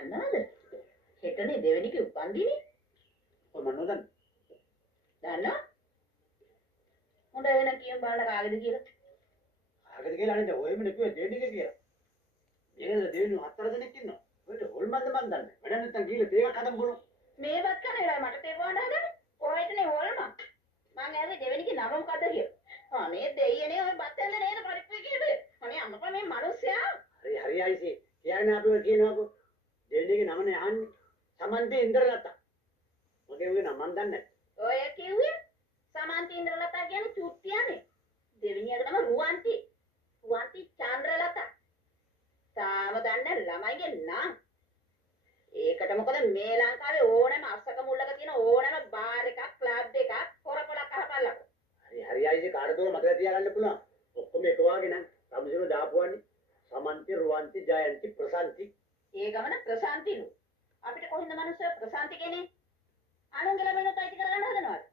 දන්නවද? හෙටනේ දෙවෙනිගේ උපන්දිනේ. ඔය මන් නොදන්න. දන්නව? හොඳ එන කියන් බලන්න කාගේද කියලා. කාගේද කියලා අනේ ඔයෙම නෙකුවේ දෙවෙනිගේ කියලා. මේකද දෙවෙනි හතර දෙනෙක් ඉන්නවා. ඔයට හොල්මන්ද මන් දන්නේ. වැඩ නැත්තම් ගිහලා තේක කඩම් බොන. මේවත් කරේ මට තේ බොන්න හදන්නේ. කොහෙටනේ හොල්ම? මං ඇහුවේ දෙවෙනිගේ නම මොකද්ද කියලා. අනේ දෙයියනේ ඔය බත් ඇල්ල නේද පරිප්පුවේ කිව්වේ. අනේ අම්මපා මේ මිනිස්සයා. හරි අයිසි. කියන්නේ අපි ඔය කියනවාකෝ. දෙවෙනිගේ නම නේ අහන්නේ. සමන්තේ ඉන්ද්‍රලතා. මගේ උගේ නම මන් දන්නේ නැහැ. ඔය කිව්වේ සමන්ති ඉන්ද්‍රලතා කියන්නේ චුට්ටියනේ. දෙවෙනියගේ නම රුවන්ති. රුවන්ති චන්ද්‍රලතා. තාම දන්නේ ළමයිගේ නම්. ඒකට මොකද මේ ලංකාවේ ඕනෑම අස්සක මුල්ලක තියෙන ඕනෑම බාර් එකක් ක්ලබ් එකක් කොරකොලක් අහපල්ලකෝ. හරි අයිසි කාටදෝ මතක තියාගන්න පුළුවන්. ඔක්කොම එක වාගේ නම් සම්සිම දාපුවානේ. සමන්ති රුවන්ති ජයන්ති ප්‍රසන්ති. ඒ ගමන ප්‍රසාන්තිලු. අපිට කොහින්ද මිනිස්සු ප්‍රසාන්ති කියන්නේ? අනුන්ගේ ළමයින්ට අයිති කරගන්න හදනවද?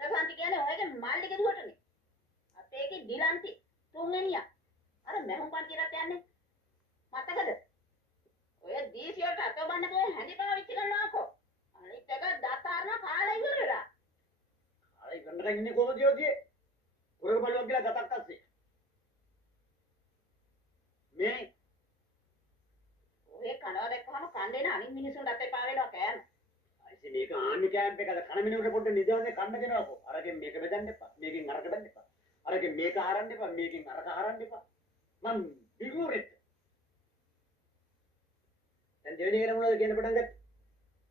ප්‍රසාන්ති කියන්නේ ඔයගේ මල්ලිගේ දුවටනේ. අපේකේ දිලන්ති තුන්වෙනියා. අර මහුම් පන්තියට යන්නේ. මතකද? ඔය දීසියට අතබන්න දුවේ හැඳි පාවිච්චි කරනවාකෝ. අනිත් එක දතාරන කාලේ ඉවරලා. අර ඉන්නට ඉන්නේ කොහොමද යෝතියේ? කුරක බලුවක් කියලා ගතක් අස්සේ. මේ ඔය කනවා දැක්කම කණ්ඩේන අනිත් මිනිස්සුන්ට අතේ පා වෙනවා කෑම. අයිසි මේක ආන්නි කැම්ප් එකද කන මිනිහට පොඩ්ඩ නිදාසේ කන්න දෙනවාකෝ. අරකින් මේක බෙදන්න එපා. මේකෙන් අරක බෙදන්න එපා. අරකින් මේක හරන්න එපා. මේකෙන් අරක හරන්න එපා. මම බිගුරෙත්. දැන් දෙවෙනි එක මොනවද කියන පටන් ගත්තා.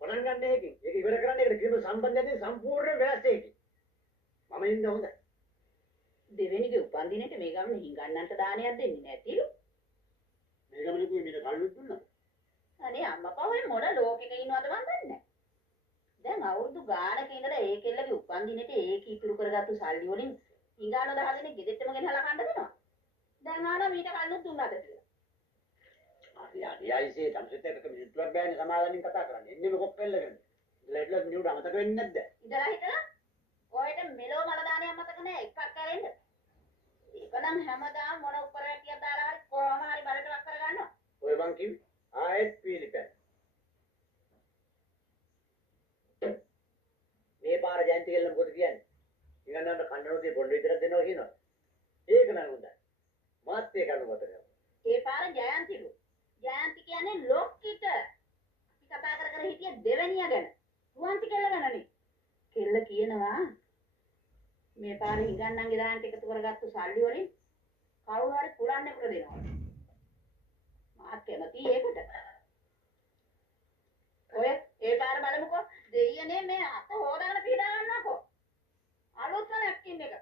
පටන් ගන්න එකකින්. ඒක ඉවර කරන්න ඒකට කිසිම සම්බන්ධයක් සම්පූර්ණ වෙනස් එකකින්. මම ඉන්න හොඳයි. දෙවෙනිගේ උපන්දිනෙට මේ ගමන හිඟන්නන්ට දානයක් දෙන්නේ නැතිලු. මේ ගමනේ කොයි මිල කල්ලුත් දුන්නා. අනේ අම්මපා ඔය මොන ලෝකෙක ඉන්නවද මන් දන්නේ නැහැ. දැන් අවුරුදු ගානක ඉඳලා ඒ කෙල්ලගේ උපන්දිනෙට ඒක ඉතුරු කරගත්තු සල්ලි වලින් හිඟාන 10 දෙනෙක් ගෙදෙට්ටම ගෙනහලා කන්න දෙනවා. දැන් ආනා මීට කල්ලුත් දුන්නාද කියලා. හරි අයිසේ සම්සිත එකක මිනිත්තුවක් බෑනේ සමාදානින් කතා කරන්නේ. එන්නේ මොකක් වෙල්ලගෙන. ඉලෙట్లా නියුඩ අමතක වෙන්නේ නැද්ද? ඉඳලා හිටලා ඔයට මෙලෝ මල දානයක් මතක නැහැ එකක් කරෙන්න. ඒක නම් හැමදාම මොන උපරැටියක් දාලා හරි කොහොම හරි බලටවත් කරගන්නවා. ඔය මං කිව්වේ ආයෙත් පීලිපැන්. මේ පාර ජයන්ති කියලා මොකද කියන්නේ? ඉංගන්නන්ට කන්නරෝදී පොඩ්ඩ විතරක් දෙනවා කියනවා. ඒක නම් හොඳයි. මාත් ඒක අනුමත කරනවා. ඒ පාර ජයන්තිලු. ජයන්ති කියන්නේ ලොක්කිට. අපි කතා කර කර හිටිය දෙවෙනිය ගැන. රුවන්ති කෙල්ල ගැනනේ. කෙල්ල කියනවා මේ පාරේ හිඟන්නන්ගේ දාන්ට එකතු කරගත්තු සල්ලි වලින් කවුරු හරි පුරන්නේකට දෙනවා. මාත් කැමතියි ඒකට. ඔය ඒ පාර බලමුකෝ දෙයියනේ මේ අත හොදාගෙන පීඩා ගන්නකො. අලුත්ම නැක්කින් එක.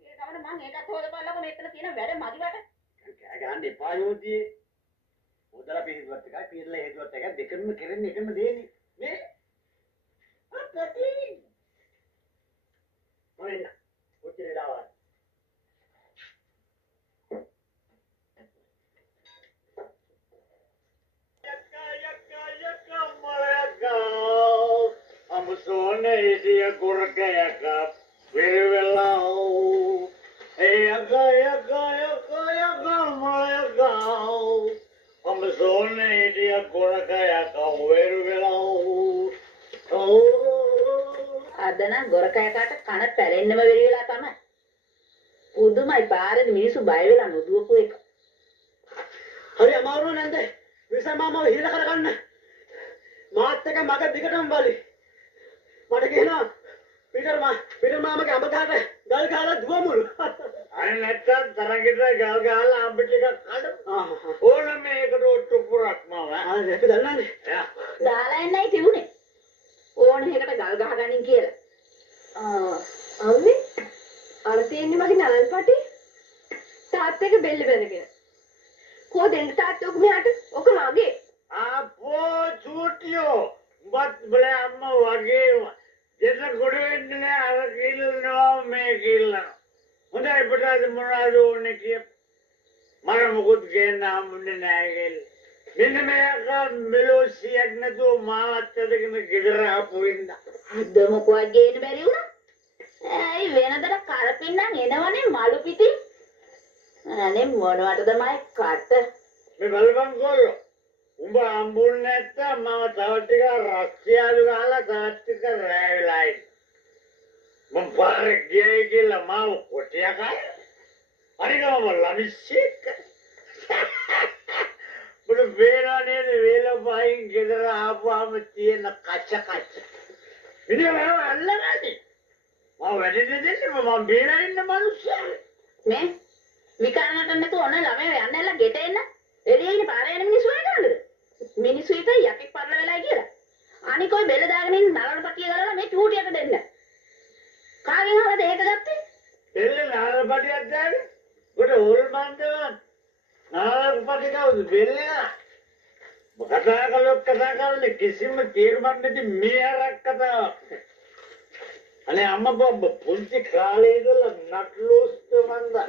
ඒ ගමන මං ඒකත් හොදපල්ලකො මෙතන තියෙන වැඩ මදිවට. කෑ ගන්න එපා යෝතියේ. හොදලා පිළිගුවත් එකයි පිළිලා හේතුවත් එකයි දෙකම කරන්නේ එකම දෙන්නේ. මේ අපටි මොන්න ඔච්චර දාවා. I'm so lazy, a gorgayaka, very well. Hey, a guy, my girl. I'm so lazy, a gorgayaka, very well. Oh, අද නම් ගොරකයකට කන පැලෙන්නම වෙරි වෙලා තමයි. පුදුමයි පාරේ මිනිස්සු බය වෙලා නොදුවපු එක. හරි අමාරු නේද? විසල් මාමව හිල කරගන්න. මාත් එක මග දිගටම බලි. මට කියනවා පිටර මාමගේ අඹ ගහට ගල් ගහලා දුවමුළු. අනේ නැත්තම් තරගෙට ගල් ගහලා අඹ ටික කඩ. ඕන මේකට ඔට්ටු පුරක් මාව. හරි අපි දන්නන්නේ. දාලා එන්නයි තිබුණේ. ඕන එකකට ගල් ගහගනින් කියලා. අම්මේ අර තියෙන්නේ මගේ නලල් පටි තාත්තගේ බෙල්ල බැඳගෙන කො දෙන්න තාත්තා ඔක මෙහාට ඔක මගේ අපෝ චූටියෝ බත් බල අම්මා වගේ දෙන්න ගොඩ වෙන්නේ නෑ අර කිල්ලනවා මේ කිල්ලනවා හොඳයි පුතාද මොනවද ඕනේ කිය මම මොකුත් ගේන්න හම්බුනේ නෑ කියලා මෙන්න මේක මෙලෝසියක් නැතුව මාවත් අදගෙන ගෙදර ආපු ඉන්න අද මොකවත් ගේන්න බැරි වුණා. ඇයි වෙනදට කරපින්නම් එනවනේ මලු පිටින්. අනේ මොනවට තමයි කට. මේ බලපන් කොල්ලෝ උඹ හම්බුනේ නැත්තම් මම තව ටිකක් රස්තියාලු ගහලා තවත් ටික රෑ වෙලා ඉන්න. මම පාරේ ගියයි කියලා මාව කොටියකයි. හරිගම ළමිස්සෙක්. මුළු වේරානේ වේල වයින් ගෙදර ආපුවාම තියෙන කච කච. ඉතින් මම අල්ලගන්නේ. මම වැඩි දෙන්නේ මම බේරා ඉන්න මිනිස්සයා. මේ විකාරණට නැතුව ඔන්න ළමයි යන්නilla ගෙට එන්න. එළියේ ඉන්න පාරේ යන මිනිස්සු වෙයි ගන්නද? මිනිස්සු හිත යකෙක් පරල වෙලා කියලා. අනික ඔය බෙල්ල දාගෙන ඉන්න නලවල පටිය ගලලා මේ චූටියට දෙන්න. කාගෙන් හවද ඒක ගත්තේ? එල්ල නාරපටියක් දාන්නේ. ගොඩ ඕල් මන්දවන්. නාරපටි කවුද බෙල්ලේ? කතා කරන්නේ කිසිම තීරමක් නැති මේ අරක් කතාවක්. අනේ අම්මා පුංචි කාලේ ඉඳලා නටලෝස්ත මන්දා.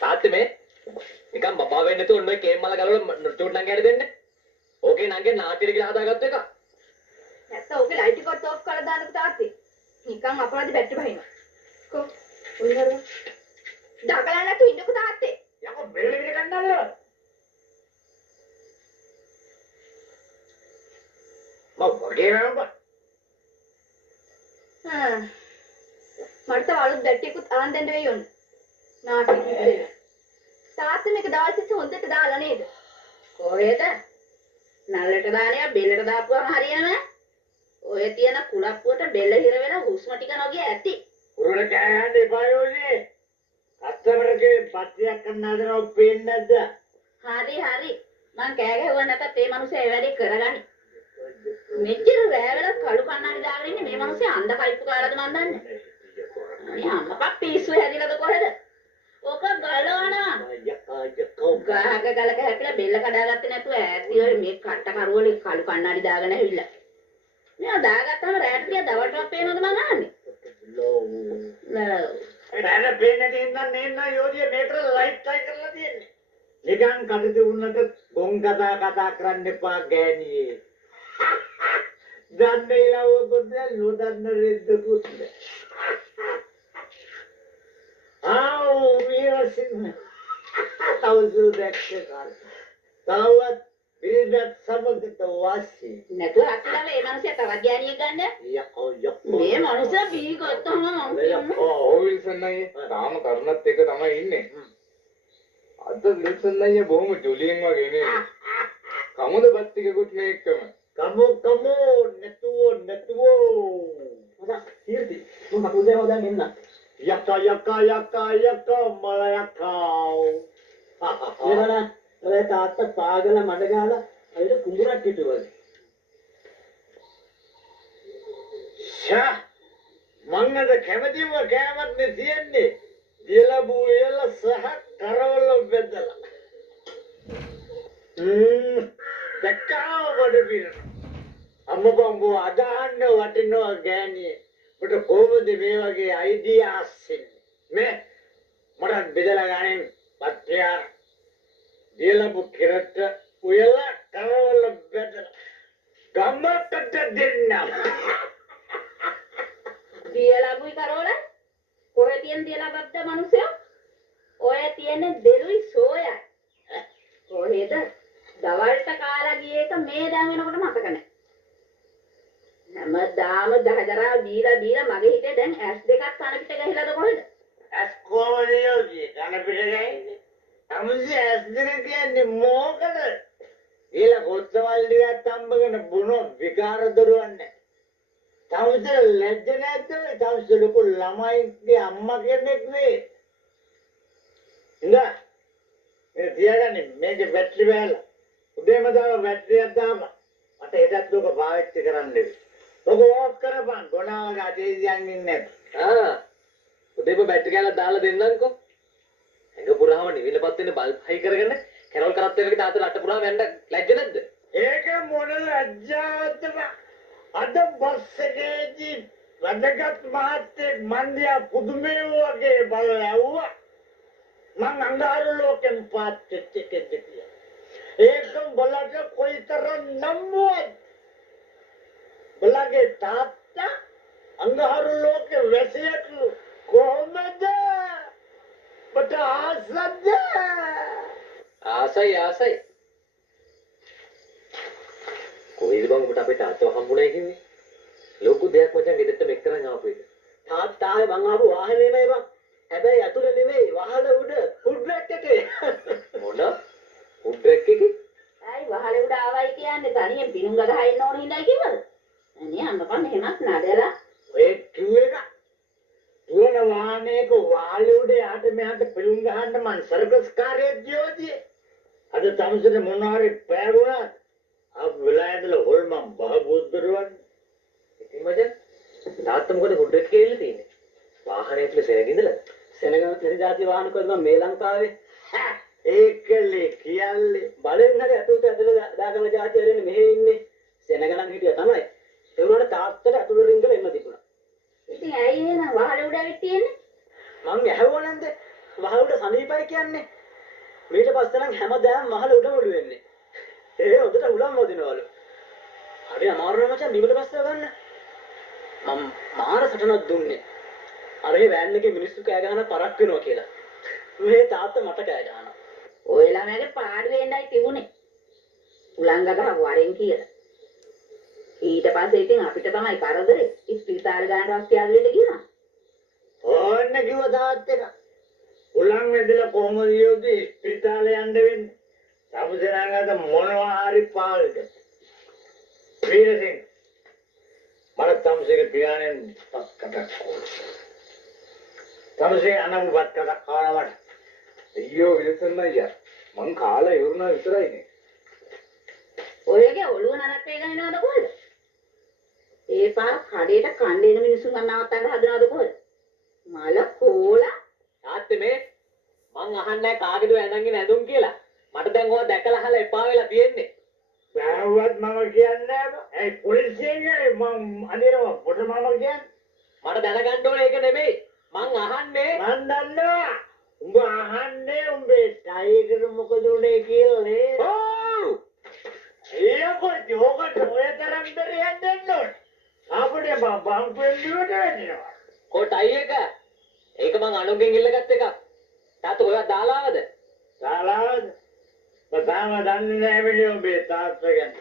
තාත්තේ මේ නිකන් බබා වෙන්නේ නැතුව ඔන්න ඔය කේම් මල ගලවලා චූට් නංගයට දෙන්නේ. ඕකේ නංගේ නාටියට කියලා හදාගත්ත එක. නැත්නම් ඔගේ ලයිට් එකත් ඔෆ් කරලා දාන්නකෝ තාත්තේ. නිකන් අපරාධ බැටරි බහිනවා. කො ඔය හරි. දකලා නැතු ඉන්නකෝ තාත්තේ. යකෝ බෙල්ල විදිහ ගන්නවද? මම වගේ නම්බ. මට තව අලුත් බැටරියකුත් අරන් දෙන්න වෙයි ඔන්න. නාටි කිව්වේ. තාත්තා මේක දවල් තිස්සේ හොඳට දාලා නේද? කොහෙද? නල්ලට දානිය බෙල්ලට දාපුවම හරියනවා. ඔය තියෙන කුලප්පුවට බෙල්ල හිර වෙලා හුස්ම ටික නොගිය ඇති. උරුල කෑහන්න එපා යෝනේ. අත්තවරගේ පත්තියක් කරන්න හදනව පේන්නේ නැද්ද? හරි. මං කෑ ගැහුවා නැත්නම් මේ මිනිස්සේ ඒ වැඩේ කරගනි. මෙච්චර රෑ වෙලා කළු කණ්ණාඩි දාගෙන ඉන්නේ මේ මිනිස්සේ අන්ධ කයිප්පු කාලාද මන් දන්නේ. අනේ අම්මපා පිස්සු හැදිලාද කොහෙද? ඕක ගලවනවා. ගහක ගලක හැපිලා බෙල්ල කඩාගත්තේ නැතුව ඈති ඔය මේ කට්ට කරවලේ කළු කණ්ණාඩි දාගෙන ඇවිල්ලා. මෙයා දාගත්තම රෑට තියා දවල්ටවත් පේනවද මං අහන්නේ? නෑ. රෑට පේන්නේ නැති ඉඳන් නේන්න යෝධිය මේකට ලයිට් ටයි කරලා තියෙන්නේ. නිකන් කඩේ උන්නට ගොන් කතා කරන්න එපා ගෑණියේ. දන්නේ ලව්වොත් නොදන්න රෙද්දකුත් නෑ. වීරසිංහ තවසු දැක්කේ කාල. තවත් පිළිදත් සමගට වාසි. නැතුව අත්ලම මේ මිනිස්සේ තවත් ගෑණියෙක් ගන්න. යකෝ මේ මිනිස්සා බී ගත්තම මම කියන්නේ. ඔව් විල්සන් අයියේ තාම කරුණත් එක තමයි ඉන්නේ. අද විල්සන් අයියේ බොහොම ජොලියෙන් වගේ නේද? කමුද බත් ටිකකුත් මේකම. කමෝ නැතුවෝ මම කීර්ති මම කකුල් හොදන් එන්න. යකා මලයකා. එවලා ඔය තාත්තා පාගල මඩ ගාලා අයිට කුඹුරක් හිටුවා. ෂා මංගද කැමතිව කෑමක් නේ තියෙන්නේ. දියලා බුයල සහ කරවල බෙදලා. දැක්කා වඩ පිර. අම්මබම්බෝ අදහන්න වටිනවා ගෑණියේ. මට කොහොමද මේ වගේ අයිඩියාස් එන්නේ? මේ මට බෙදලා ගන්න පත්‍යා දියලා බුකිරට උයලා කරවල බෙදලා. ගම්මකට දෙන්න. දියලබුයි කරෝල කොහෙ තියෙන දියලබද්ද මිනිස්සයා? ඔය තියෙන දෙලුයි සෝයයි. කොහෙද? දවල්ට කාලා ගිය එක මේ දැන් වෙනකොට මතක නැහැ. හැමදාම දහදරා බීලා මගේ හිතේ දැන් ඇස් දෙකක් කන පිට ගහලාද කොහෙද? ඇස් කොහොමද යෝගී? කන පිට ගන්නේ. අමුසි ඇස් දෙක කියන්නේ මොකද? ඊළ කොත්තවල් ටිකක් තම්බගෙන බුණෝ විකාර දරුවන්නේ. තවුසර ලැජ්ජ නැද්ද? තවුසර ලොකු ළමයිගේ අම්මා කෙනෙක් නේ. ඉඳා මේ තියාගන්නේ මේකේ බැටරි බෑලා. උදේම දාලා බැටරියක් දාපන්. මට එදත් ලෝක පාවිච්චි කරන්න දෙන්න. ඔබ ඕෆ් කරපන් ගොනාවක අතේ තියන් ඉන්නේ. උදේම බැටරි කෑල්ලක් දාලා දෙන්නම්කෝ. ඇඟ පුරාම නිවිලපත් වෙන බල්බ් හයි කරගෙන කැරෝල් කරත් එකක තාත්තට අට පුරාම යන්න ලැජ්ජ නැද්ද? ඒක මොන ලැජ්ජාවක්ද? අද බස් එකේදී වැඩගත් මහත්තයෙක් මන්දියා පුදුමේ වගේ බලවුවා. මං අඟහරු ලෝකෙන් පාත් වෙච්ච එකෙක්ද කියලා. ඒකම බලන්න කොයිතරම් නම්මුවද? බලගේ තාත්තා අඟහරු ලෝකෙ වැසියටලු කොහොමද? මට ආසද? ආසයි. බං උඹට අපේ තාත්තව හම්බුනේ කිව්වේ. ලොකු දෙයක් මචං ගෙදරට මෙක් කරන් ආපු එක. තාත්තායි මං ආපු වාහනේ නෙමෙයි බං. හැබැයි අතුල නෙමෙයි වහල උඩ ෆුඩ් රැක් එකේ. මොන? උඩරෙක් එකේ? ඇයි වහලේ උඩ ආවයි කියන්නේ තනියෙන් පිණුම් ගගහා ඉන්න ඕන හින්දායි කිව්වද? අනේ අම්මපන් එහෙමත් නඩලා. ඔය කිව්ව එක තුවන වාහනයක වාලුඩ යට මෙහාට පිළුම් ගහන්න මං සර්කස් කාර්යයක් ජීවිතේ. අද තමසට මොනවාරි පෑරුණා. අප වෙලා ඇදලා හොල්මන් බහබුද්දරුවන්. ඉතින් මචං තාත්තා මොකද උඩරෙක් කියලා තියෙන්නේ? වාහනේ ඇතුලේ සෙනග ඉඳලා. සෙනග නැති જાති වාහන කොහෙද මම මේ ලංකාවේ ඒකලේ කියන්නේ බලෙන් හරි අතුලට ඇදලා දාගන්න જાති හරිනේ මෙහෙ ඉන්නේ. සෙනග නම් හිටියා තමයි. ඒ වුණාට තාත්තට අතුල රින්ගල එන්න තිබුණා. ඉතින් ඇයි එහෙනම් වහලේ උඩ ඇවිත් තියෙන්නේ? මං ඇහුවා නැන්ද වහල උඩ සනීපයි කියන්නේ. මීට පස්සේ නම් හැමදාම වහල උඩ මුළු වෙන්නේ. ඒ හොදට උලම් වදිනවලු. හරි අමාරු නම මචං බිමට පස්සේ ගන්න. මම මාර සටනක් දුන්නේ. අර ඒ වෑන් එකේ මිනිස්සු කෑ ගහන පරක් වෙනවා කියලා. මේ තාත්තා මට කෑ ගහනවා. ඔය ළමයාගේ පාඩු වෙන්නයි තිබුණේ. උලංග ගහ වරෙන් කියලා. ඊට පස්සේ ඉතින් අපිට තමයි කරදරේ. ඉස්පිරිතාල ගන්න රස්තියල් වෙන්න ගියා. ඕන්න කිව්ව තාත්තට උලන් වැදලා කොහොමද යෝදි ස්පිරිතාලේ යන්න වෙන්නේ. සමුදනාගත මොනවා හරි පාල්ද. වීරසිංහ මට තමසේගේ පියාණන් පස්කටක් ඕන. තමසේ අනම්පත් කටක් කාලවට. අයියෝ විල්සන් අයියා මං කාලා ඉවරුණා විතරයිනේ. ඔයගේ ඔළුව නරක් වෙගෙන යනවද කොහෙද? ඒ පාර කඩේට කණ්ඩේන මිනිස්සුන් ගන්නවත් අන්න හදනවද කොහෙද? මල කෝලා තාත්තේ මේ මං අහන්නේ කාගේද ඇඳන්ගෙන ඇඳුම් කියලා. මට දැන් ඕවා දැකලා අහලා එපා වෙලා තියෙන්නේ. බෑවුවත් මම කියන්නේ නෑ. ඒ පොලිසියෙන් මම අනිරව පොත මම කියන්නේ. මට දැනගන්න ඕනේ ඒක නෙමෙයි. මං අහන්නේ මන් දන්නවා. උඹ අහන්නේ උඹේ ටයිගර් මොකද උනේ කියලා නේ. ඔව්. ඒකෝ ජෝකට ඔය තරම් බැරියක් දෙන්න ඕනේ. අපිට බම් පෙන්නුවට වෙනවා. කොටයි එක. ඒක මං අනුගෙන් ඉල්ලගත් එකක්. තාත්තා ඔයවා දාලාවද? සාලාද? බතාම දන්නේ නැහැ මෙලිය උඹේ තාත්තා ගැන.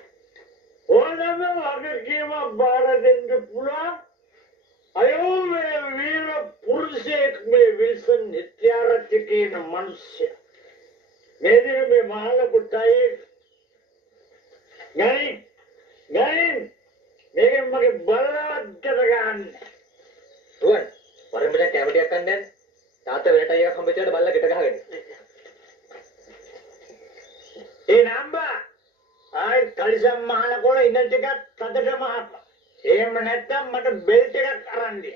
ඕනම වගකීම බාර දෙන්න පුළුවන්. අයෝ මේ වීර පුරුෂයෙක් මේ විල්සන් නිත්‍යාරච්චි කියන මිනිස්සයා. මේ දින මේ මහල පුටයි ගයි මේකෙන් මගේ බලවත් කරගන්න. රුවන් වරෙන් මෙතන කැමටියක් ගන්න යන්නේ. තාත්තා වෙලට අයියා හම්බෙච්චාට බල්ලා ගෙට ගහගෙන. ඒ නම්බා ආයි කලිසම් මහල කොළ ඉන්න ටිකක් තදටම ආපා. එහෙම නැත්තම් මට බෙල්ට් එකක් අරන් දිය.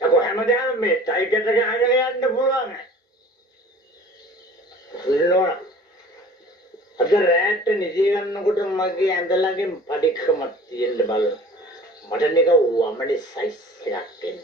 අකෝ හැමදාම මේ ටයිකට් එක අහගෙන යන්න පුළුවන්. ඉන්නෝන. අද රැට නිදි ගන්නකොට මගේ ඇඳ ළඟින් පඩික්කමක් තියෙන්න බලන්න. මට නික වමනේ සයිස් එකක් එන්න.